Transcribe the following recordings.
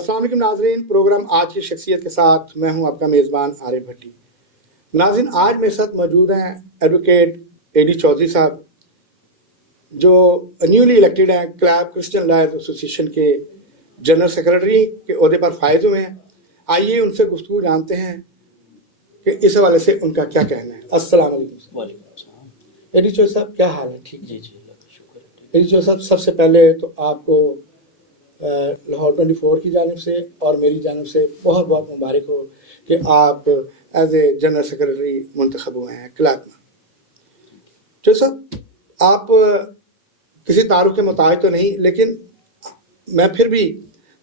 अस्सलाम वालेकुम नाजरीन, प्रोग्राम आज की शख्सियत के साथ मैं हूं आपका मेज़बान आरिफ भट्टी। नाजरीन, आज मेरे साथ मौजूद हैं एडवोकेट एडी चौधरी साहब, जो न्यूली इलेक्टेड हैं क्लैब क्रिश्चियन लॉयर्स एसोसिएशन के जनरल सेक्रेटरी के ओहदे पर फायज हुए हैं। आइए उनसे गुफ्तगू जानते हैं कि इस हवाले से उनका क्या कहना है। अस्सलाम वालेकुम। वालेकुम अस्सलाम। एडी चौधरी साहब, क्या हाल है? ठीक जी जी, अल्लाह का शुक्र है। एडी चौधरी साहब, सबसे पहले तो आपको लाहौर 24 की जानिब से और मेरी जानिब से बहुत बहुत मुबारक हो कि आप एज ए जनरल सेक्रेटरी मुंतखब हुए हैं क्लब में। जो साहब, आप किसी तारुफ के मुताबिक तो नहीं, लेकिन मैं फिर भी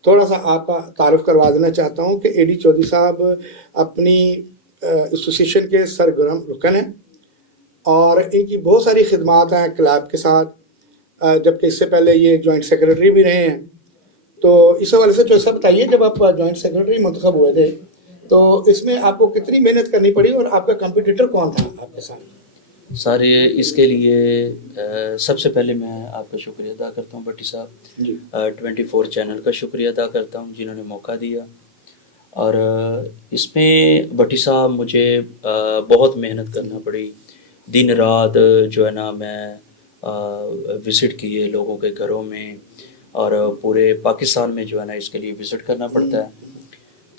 थोड़ा सा आपका तारुफ करवा देना चाहता हूँ कि एडी चौधरी साहब अपनी एसोसिएशन के सरगर्म रुकन हैं और इनकी बहुत सारी खिदमात हैं क्लब के साथ, जबकि इससे पहले ये जॉइंट सेक्रेटरी भी रहे हैं। तो इस हवाले से जो सब बताइए, जब आप जॉइंट सेक्रेटरी मुंतखब हुए थे तो इसमें आपको कितनी मेहनत करनी पड़ी और आपका कंपटीटर कौन था आपके साथ? सर, इसके लिए सबसे पहले मैं आपका शुक्रिया अदा करता हूँ भट्टी साहब जी। 24 चैनल का शुक्रिया अदा करता हूँ जिन्होंने मौका दिया। और इसमें भट्टी साहब मुझे बहुत मेहनत करना पड़ी। दिन रात जो है ना, मैं विज़िट किए लोगों के घरों में और पूरे पाकिस्तान में जो है ना इसके लिए विज़िट करना पड़ता है।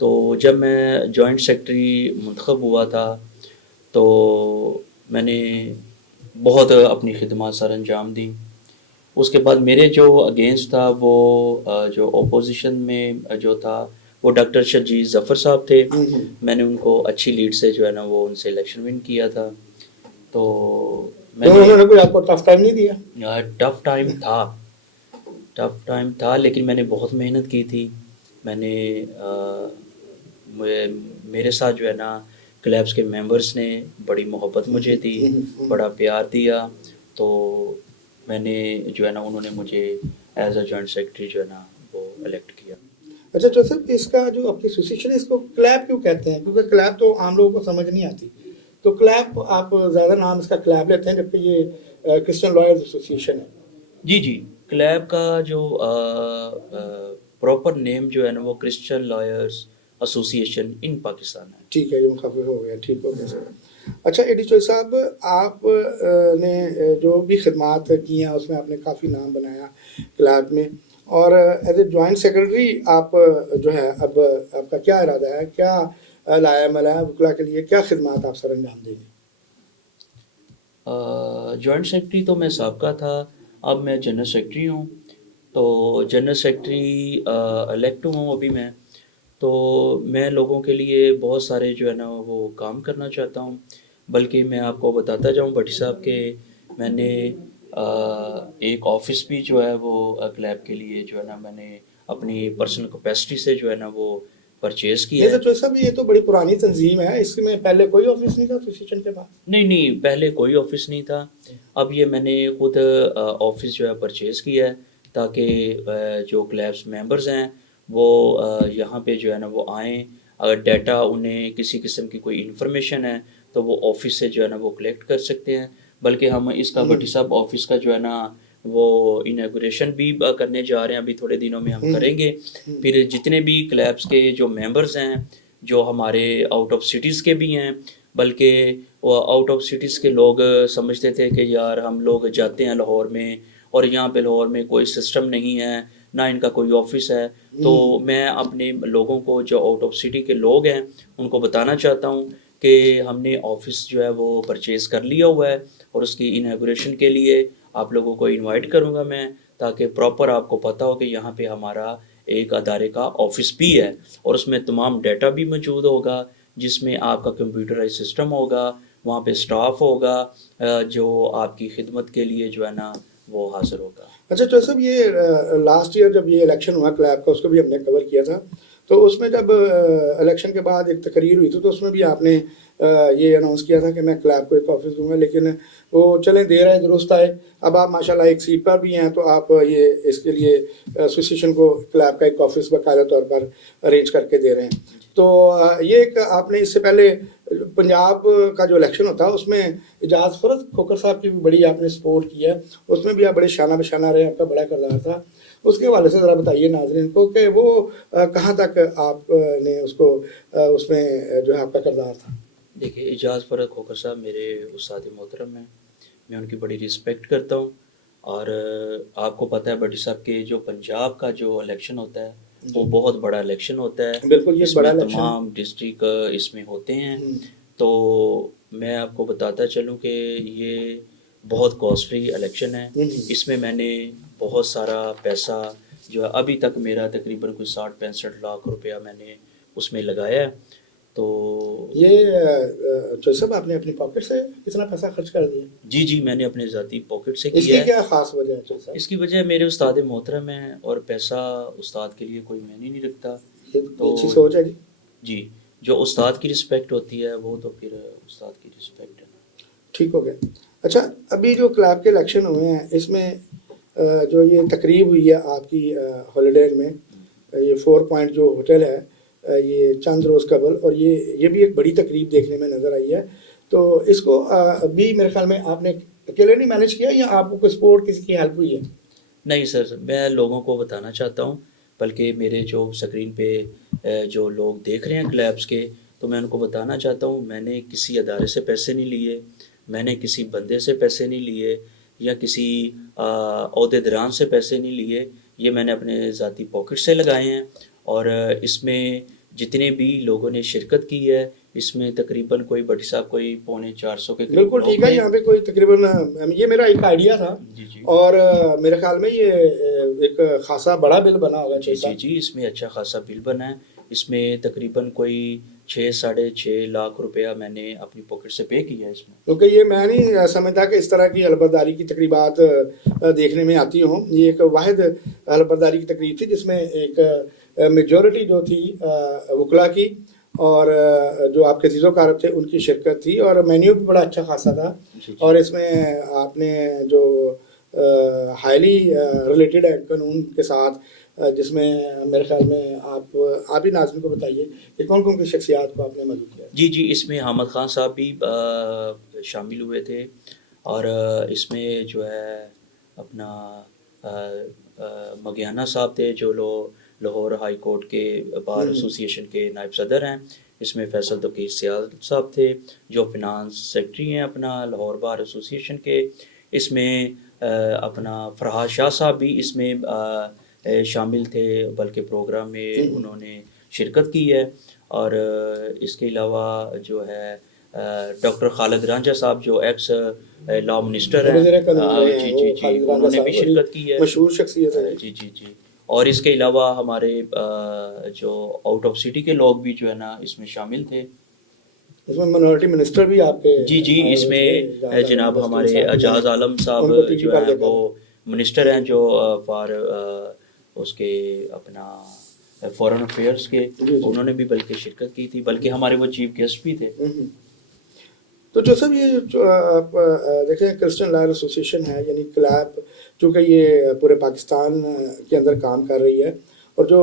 तो जब मैं जॉइंट सेक्रेटरी मुंतखब हुआ था तो मैंने बहुत अपनी खिदमत सर अंजाम दी। उसके बाद मेरे जो अगेंस्ट था वो जो अपोजिशन में जो था वो डॉक्टर शजीज ज़फ़र साहब थे। मैंने उनको अच्छी लीड से जो है ना वो उनसे इलेक्शन विन किया था। तो उन्होंने कोई आपको टफ टाइम नहीं दिया? टफ टाइम था, लेकिन मैंने बहुत मेहनत की थी। मैंने मेरे साथ जो है ना क्लब्स के मेंबर्स ने बड़ी मोहब्बत मुझे दी, बड़ा प्यार दिया। तो मैंने जो है ना उन्होंने मुझे एज अ जॉइंट सेक्रेटरी जो है ना वो इलेक्ट किया। अच्छा जोसेफ, इसका जो आपकी एसोसिएशन है इसको क्लैब क्यों कहते हैं? क्योंकि क्लैब तो आम लोगों को समझ नहीं आती। तो क्लैब, आप ज़्यादा नाम इसका क्लैब लेते हैं, जबकि ये क्रिश्चियन लॉयर्स एसोसिएशन है। जी जी, क्लैब का जो प्रॉपर नेम जो है ना वो Christian lawyers association in Pakistan है। ठीक है, ये मुखफ़िफ़ हो गया, ठीक हो गया सर। अच्छा एडी चौधरी साहब, आप ने जो भी खिदमात की हैं उसमें आपने काफ़ी नाम बनाया क्लब में, और एज ए जॉइंट सेक्रेटरी आप जो है अब आपका क्या इरादा है, क्या लाया मलाया वकला के लिए क्या खिदमात आप सर अंजाम देंगे? जॉइंट सेक्रेटरी तो मैं साबका था, अब मैं जनरल सेक्रेटरी हूँ। तो जनरल सेक्रेटरी इलेक्ट हुआ हूँ अभी मैं। तो मैं लोगों के लिए बहुत सारे जो है ना वो काम करना चाहता हूँ। बल्कि मैं आपको बताता जाऊँ भट्टी साहब के मैंने एक ऑफिस भी जो है वो क्लैब के लिए जो है ना मैंने अपनी पर्सनल कैपेसिटी से जो है ना वो परचेज़ किया नहीं है। सर चौधरी साहब, ये तो बड़ी पुरानी तंजीम है, इसमें पहले कोई ऑफिस नहीं था एसोसिएशन के पास? नहीं, पहले कोई ऑफिस नहीं था। अब ये मैंने खुद ऑफिस जो है परचेज़ किया है ताकि जो क्लब्स मेंबर्स हैं वो यहाँ पे जो है ना वो आएँ। अगर डाटा उन्हें किसी किस्म की कोई इन्फॉर्मेशन है तो वो ऑफिस से जो है ना वो कलेक्ट कर सकते हैं। बल्कि हम इसका भट्टी साहब ऑफिस का जो है ना वो इनॉग्रेशन भी करने जा रहे हैं, अभी थोड़े दिनों में हम करेंगे। फिर जितने भी क्लब्स के जो मेंबर्स हैं, जो हमारे आउट ऑफ सिटीज़ के भी हैं, बल्कि वो आउट ऑफ सिटीज़ के लोग समझते थे कि यार हम लोग जाते हैं लाहौर में और यहाँ पे लाहौर में कोई सिस्टम नहीं है, ना इनका कोई ऑफिस है। तो मैं अपने लोगों को जो आउट ऑफ सिटी के लोग हैं उनको बताना चाहता हूँ कि हमने ऑफिस जो है वो परचेज़ कर लिया हुआ है और उसकी इनॉग्रेशन के लिए आप लोगों को इनवाइट करूँगा मैं, ताकि प्रॉपर आपको पता हो कि यहाँ पे हमारा एक अदारे का ऑफिस भी है और उसमें तमाम डाटा भी मौजूद होगा, जिसमें आपका कंप्यूटराइज सिस्टम होगा, वहाँ पे स्टाफ होगा जो आपकी खिदमत के लिए जो है ना वो हाजिर होगा। अच्छा चौधरी साहब, ये लास्ट ईयर जब ये इलेक्शन हुआ क्लैब का, उसको भी हमने कवर किया था। तो उसमें जब इलेक्शन के बाद एक तकरीर हुई थी तो उसमें भी आपने یہ اناؤنس کیا تھا کہ میں کلب کو ایک آفس دوں گا، لیکن وہ چلیں دے رہے درست آئے. اب آپ ماشاءاللہ ایک سیٹ پر بھی ہیں، تو آپ یہ اس کے لیے ایسوسیشن کو کلب کا ایک آفس باقاعدہ طور پر ارینج کر کے دے رہے ہیں. تو یہ ایک آپ نے اس سے پہلے پنجاب کا جو الیکشن ہوتا ہے اس میں اعجاز فرد کھوکھر صاحب کی بھی بڑی آپ نے سپورٹ کی ہے، اس میں بھی آپ بڑے شانہ بشانہ رہے، آپ کا بڑا کردار تھا. اس کے حوالے سے ذرا بتائیے ناظرین کو کہ وہ کہاں تک آپ نے اس کو اس میں جو ہے آپ کا کردار تھا. دیکھیے، اعجاز فرد کھوکھر صاحب میرے استاد محترم ہیں، میں ان کی بڑی رسپیکٹ کرتا ہوں. اور آپ کو پتہ ہے بٹی صاحب کے جو پنجاب کا جو الیکشن ہوتا ہے وہ بہت بڑا الیکشن ہوتا ہے. بالکل، یہ اس بڑا میں الیکشن تمام ڈسٹرکٹ اس میں ہوتے ہیں. تو میں آپ کو بتاتا چلوں کہ یہ بہت کاسٹلی الیکشن ہے. اس میں نے بہت سارا پیسہ جو ہے ابھی تک میرا تقریباً کوئی 60-65 لاکھ روپیہ میں نے اس میں لگایا ہے. تو یہ جو سب آپ نے اپنی پاکٹ سے اتنا پیسہ خرچ کر دیا؟ جی میں نے اپنے ذاتی پاکٹ سے اس کیا کی ہے. کیا خاص وجہ ہے جو صاحب؟ اس کی وجہ میرے استاد محترم ہیں اور پیسہ استاد کے لیے کوئی معنی نہیں رکھتا. یہ اچھی سوچ ہے جی. جی، جو استاد کی رسپیکٹ ہوتی ہے وہ تو پھر استاد کی رسپیکٹ ہے. ٹھیک ہو گیا. اچھا، ابھی جو کلب کے الیکشن ہوئے ہیں اس میں جو یہ تقریب ہوئی ہے آپ کی ہالیڈے میں، یہ 4 پوائنٹ جو ہوٹل ہے یہ چند روز قبل، اور یہ بھی ایک بڑی تقریب دیکھنے میں نظر آئی ہے. تو اس کو ابھی میرے خیال میں آپ نے اکیلے نہیں مینیج کیا یا آپ کو کوئی سپورٹ کسی کی ہیلپ ہوئی ہے؟ نہیں سر، میں لوگوں کو بتانا چاہتا ہوں، بلکہ میرے جو سکرین پہ جو لوگ دیکھ رہے ہیں کلیبس کے، تو میں ان کو بتانا چاہتا ہوں میں نے کسی ادارے سے پیسے نہیں لیے، میں نے کسی بندے سے پیسے نہیں لیے، یا کسی عہدے دران سے پیسے نہیں لیے. یہ میں نے اپنے ذاتی پاکٹ سے لگائے ہیں. اور اس میں جتنے بھی لوگوں نے شرکت کی ہے اس میں تقریباً کوئی بٹی صاحب کوئی 350 کے قریب بالکل لوگ ٹھیک ہے. تھے. یہاں پہ کوئی تقریباً یہ میرا ایک آئیڈیا تھا، جی اور میرے خیال میں یہ ایک خاصا بڑا بل بنا ہوگا. جی اس میں اچھا خاصا بل بنا ہے. اس میں تقریباً کوئی 6-6.5 لاکھ روپیہ میں نے اپنی پاکٹ سے پے کیا ہے اس میں. کیونکہ یہ میں نہیں سمجھتا کہ اس طرح کی علبرداری کی تقریبات دیکھنے میں آتی ہوں. یہ ایک واحد علبرداری کی تقریب تھی جس میں ایک میجورٹی جو تھی وکلا کی اور جو آپ کے عزیز و اقارب تھے ان کی شرکت تھی، اور مینیو بھی بڑا اچھا خاصا تھا. اور اس میں آپ نے جو ہائیلی ریلیٹڈ ہے قانون کے ساتھ، جس میں میرے خیال میں آپ ہی ناظرین کو بتائیے کہ کون کون کی شخصیات کو آپ نے مدعو کیا. جی اس میں حامد خان صاحب بھی شامل ہوئے تھے. اور اس میں جو ہے اپنا مگیانہ صاحب تھے جو لاہور ہائی کورٹ کے بار ایسوسی ایشن کے نائب صدر ہیں. اس میں فیصل توقیر سیال صاحب تھے جو فنانس سیکرٹری ہیں اپنا لاہور بار ایسوسی ایشن کے. اس میں اپنا فرحات شاہ صاحب بھی اس میں شامل تھے، بلکہ پروگرام میں انہوں نے شرکت کی ہے. اور اس کے علاوہ جو ہے ڈاکٹر خالد رانجھا صاحب جو ایکس لا منسٹر ہیں، جی انہوں نے بھی شرکت کی ہے. مشہور شخصیت ہے. جی اور اس کے علاوہ ہمارے جو آؤٹ آف سٹی کے لوگ بھی جو ہے نا اس میں شامل تھے. اس میں منورٹی منسٹر بھی آپ کے جی اس میں جناب ہمارے اعجاز عالم صاحب جو ہیں وہ منسٹر ہیں جو فار اس کے اپنا فورن افیئرس کے، انہوں نے بھی بلکہ شرکت کی تھی، بلکہ ہمارے وہ چیف گیسٹ بھی تھے. تو جو سب یہ جو آپ دیکھیں کرسچن لائر ایسوسی ایشن ہے، یعنی کلیب، چونکہ یہ پورے پاکستان کے اندر کام کر رہی ہے، اور جو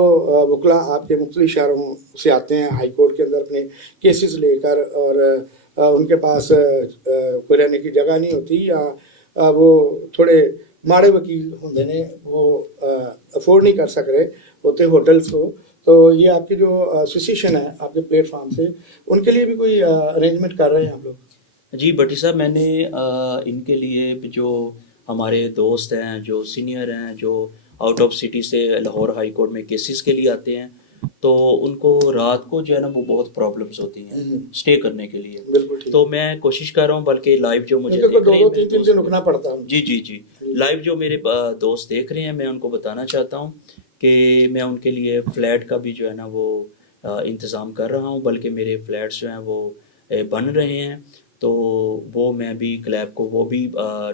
وکلا آپ کے مختلف شہروں سے آتے ہیں ہائی کورٹ کے اندر اپنے کیسز لے کر، اور ان کے پاس کوئی رہنے کی جگہ نہیں ہوتی، یا وہ تھوڑے ماڑے وکیل ہوندے نے، وہ افورڈ نہیں کر سک رہے ہوتے ہوٹلس کو، تو یہ آپ کی جو ایسوسیشن ہے آپ کے پلیٹ فارم سے، ان کے لیے بھی کوئی ارینجمنٹ کر رہے ہیں آپ لوگ؟ جی بٹی صاحب، میں نے ان کے لیے جو ہمارے دوست ہیں جو سینئر ہیں جو آؤٹ آف سٹی سے لاہور ہائی کورٹ میں کیسز کے لیے آتے ہیں، تو ان کو رات کو جو ہے نا وہ بہت پرابلمس ہوتی ہیں اسٹے کرنے کے لیے. تو میں کوشش کر رہا ہوں، بلکہ لائیو جو مجھے دیکھ رہے ہیں 2-3 دن رکنا پڑتا ہے. جی لائیو جو میرے دوست دیکھ رہے ہیں، میں ان کو بتانا چاہتا ہوں کہ میں ان کے لیے فلیٹ کا بھی جو ہے نا وہ انتظام کر رہا ہوں، بلکہ میرے فلیٹس جو ہیں وہ بن رہے ہیں. تو وہ میں بھی کلیب کو وہ بھی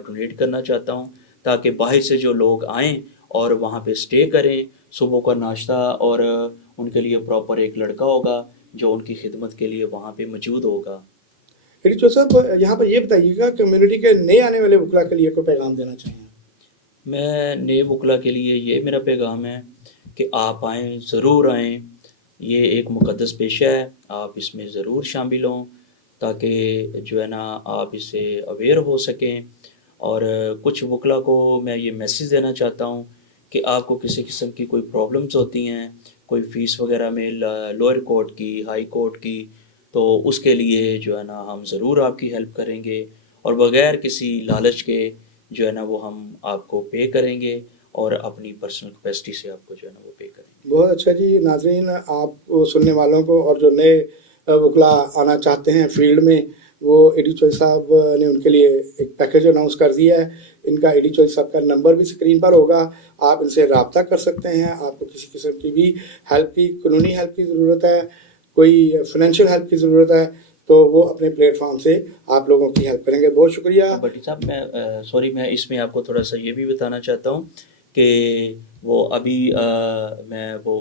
ڈونیٹ کرنا چاہتا ہوں، تاکہ باہر سے جو لوگ آئیں اور وہاں پہ اسٹے کریں، صبح کا ناشتہ، اور ان کے لیے پراپر ایک لڑکا ہوگا جو ان کی خدمت کے لیے وہاں پہ موجود ہوگا. एडिटर साहब यहाँ पर ये बताइएगा कम्युनिटी के नए आने वाले वकला के लिए कोई पैगाम देना चाहिए? मैं नए वकला के लिए ये मेरा पैगाम है कि आप आएँ, ज़रूर आएँ। ये एक मुक़द्दस पेशा है, आप इसमें ज़रूर शामिल हों ताकि जो है ना आप इससे अवेयर हो सकें। और कुछ वकला को मैं ये मैसेज देना चाहता हूँ कि आपको किसी किस्म की कोई प्रॉब्लम्स होती हैं, कोई फ़ीस वग़ैरह में लोअर कोर्ट की, हाई कोर्ट की, तो उसके लिए जो है ना हम ज़रूर आपकी हेल्प करेंगे और बग़ैर किसी लालच के जो है ना वो हम आपको पे करेंगे और अपनी पर्सनल कैपेसिटी से आपको जो है ना वो पे करेंगे। बहुत अच्छा जी। नाज़रीन, आप सुनने वालों को और जो नए वकला आना चाहते हैं फील्ड में, वो एडी चौधरी साहब ने उनके लिए एक पैकेज अनाउंस कर दिया है। इनका एडी चौधरी साहब का नंबर भी स्क्रीन पर होगा, आप इनसे रब्ता कर सकते हैं। आपको किसी किस्म की भी हेल्प की, कानूनी हेल्प की ज़रूरत है, कोई फाइनेंशियल हेल्प की ज़रूरत है, तो वो अपने प्लेटफॉर्म से आप लोगों की हेल्प करेंगे। बहुत शुक्रिया। भट्टी साहब, मैं इसमें आपको थोड़ा सा ये भी बताना चाहता हूँ कि वो अभी मैं वो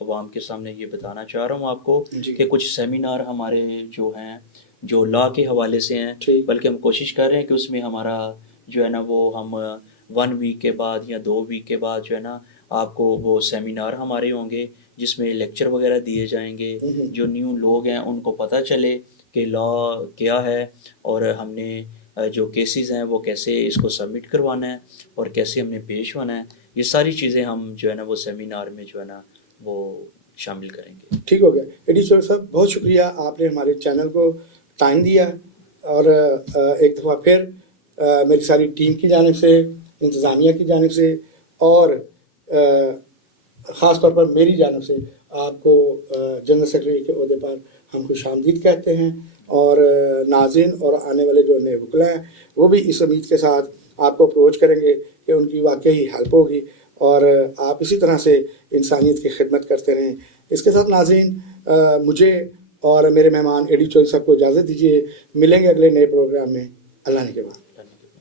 अवाम के सामने ये बताना चाह रहा हूँ आपको जी। कि कुछ सेमिनार हमारे जो हैं जो लॉ के हवाले से हैं, ठीक। बल्कि हम कोशिश कर रहे हैं कि उसमें हमारा जो है ना वो हम 1 वीक के बाद या 2 वीक के बाद जो है ना आपको वो सेमिनार हमारे होंगे जिसमें लेक्चर वगैरह दिए जाएंगे। जो न्यू लोग हैं उनको पता चले कि लॉ क्या है और हमने जो केसेस हैं वो कैसे इसको सबमिट करवाना है और कैसे हमने पेश होना है। ये सारी चीज़ें हम जो है ना वो सेमिनार में जो है ना वो शामिल करेंगे। ठीक हो गया। एडी चौधरी साहब, बहुत शुक्रिया, आपने हमारे चैनल को टाइम दिया और एक दफ़ा फिर मेरी सारी टीम की जानिब से, इंतज़ामिया की जानिब से और ख़ास तौर पर मेरी जानिब से आपको जनरल सेक्रेटरी के ओहदे पर हम खुशामदीद कहते हैं। और नाज़रीन और आने वाले जो नए वकला हैं वो भी इस उम्मीद के साथ आपको अप्रोच करेंगे कि उनकी वाकई हेल्प होगी और आप इसी तरह से इंसानियत की खिदमत करते रहें। इसके साथ नाज़रीन, मुझे और मेरे मेहमान एडी चौधरी साहब को इजाज़त दीजिए। मिलेंगे अगले नए प्रोग्राम में। अल्लाह ने के बाद।